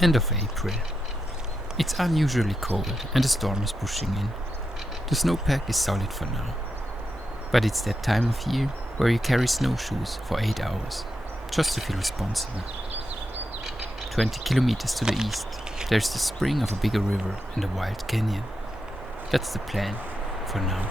End of April. It's unusually cold and the storm is pushing in. The snowpack is solid for now. But it's that time of year where you carry snowshoes for 8 hours, just to feel responsible. 20 kilometers to the east, there's the spring of a bigger river and a wild canyon. That's the plan, for now.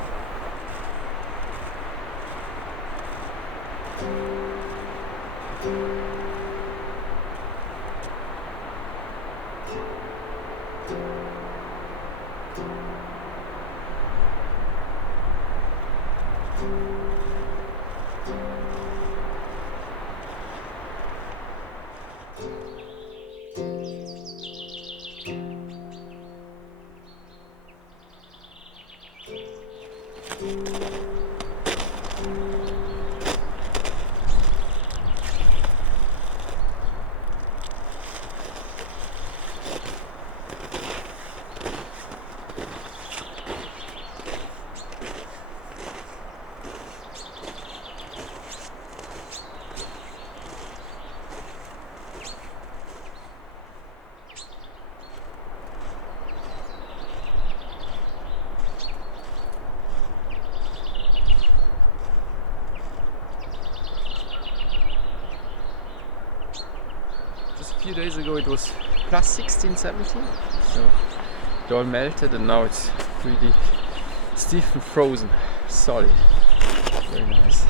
Just a few days ago it was plus 16, 17, so it all melted and now it's really stiff and frozen, solid, very nice.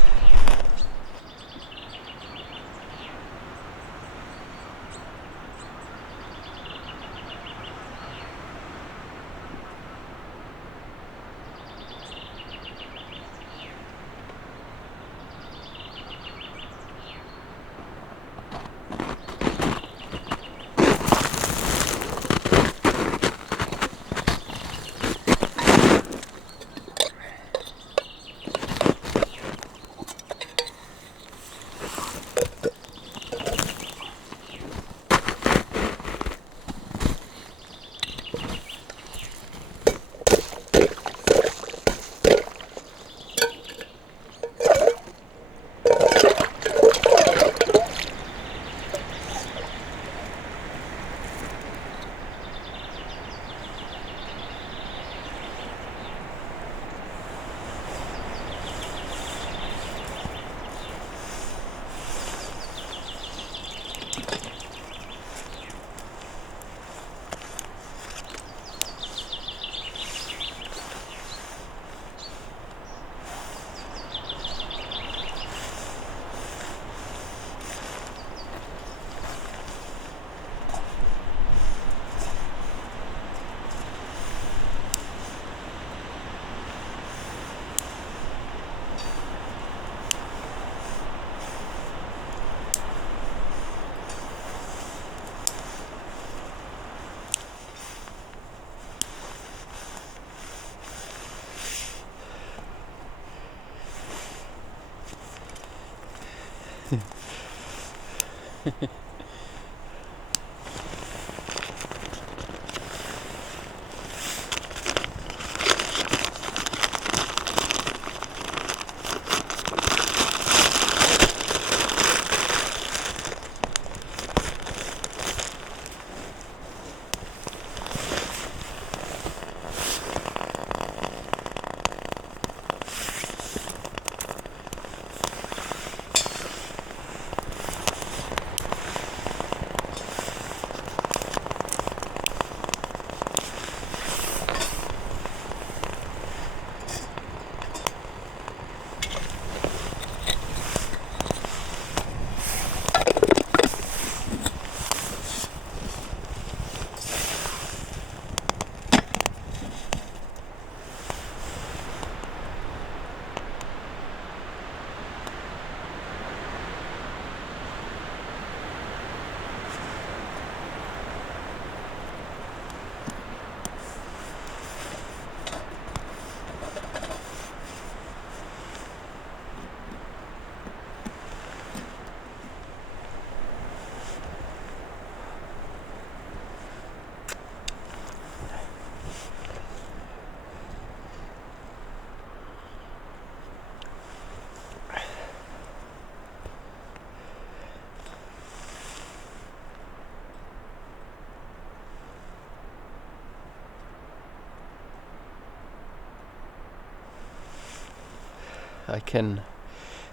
I can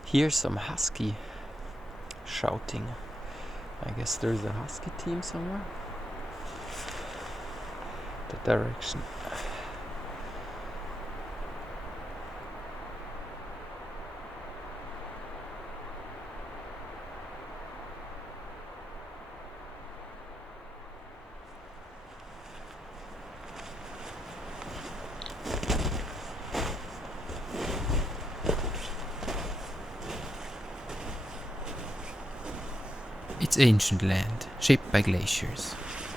hear some husky shouting. I guess there's a husky team somewhere. The direction. It's ancient land, shaped by glaciers.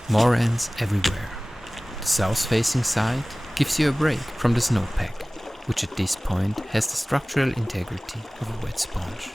Moraines everywhere. The south-facing side gives you a break from the snowpack, which at this point has the structural integrity of a wet sponge.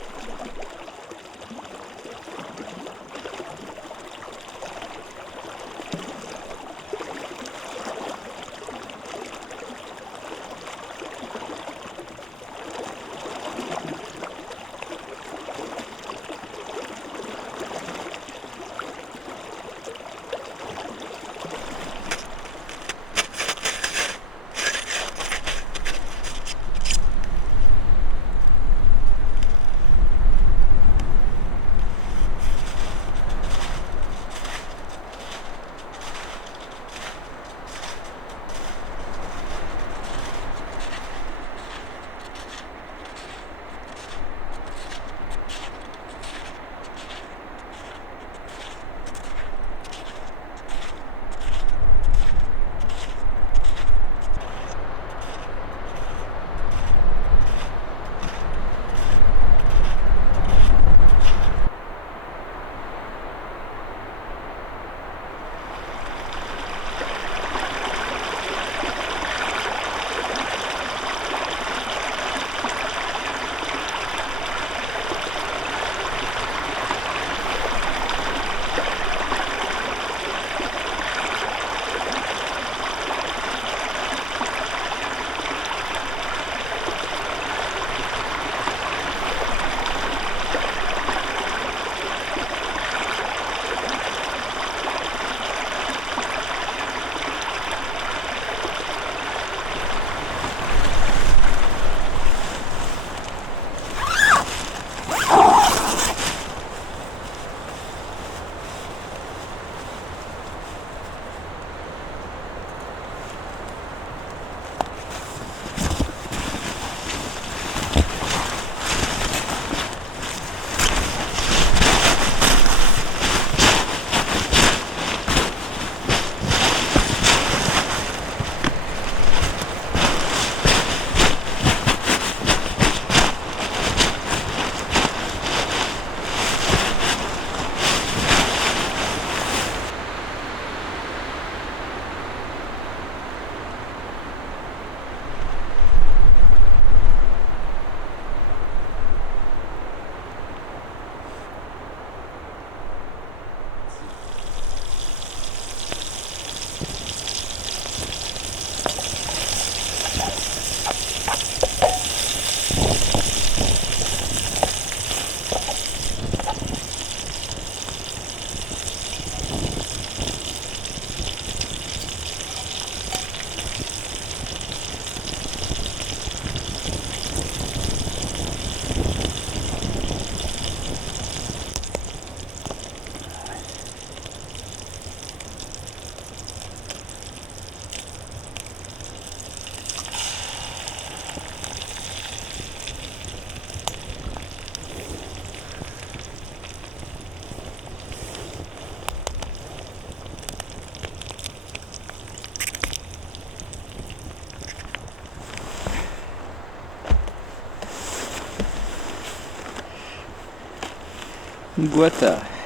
Guata.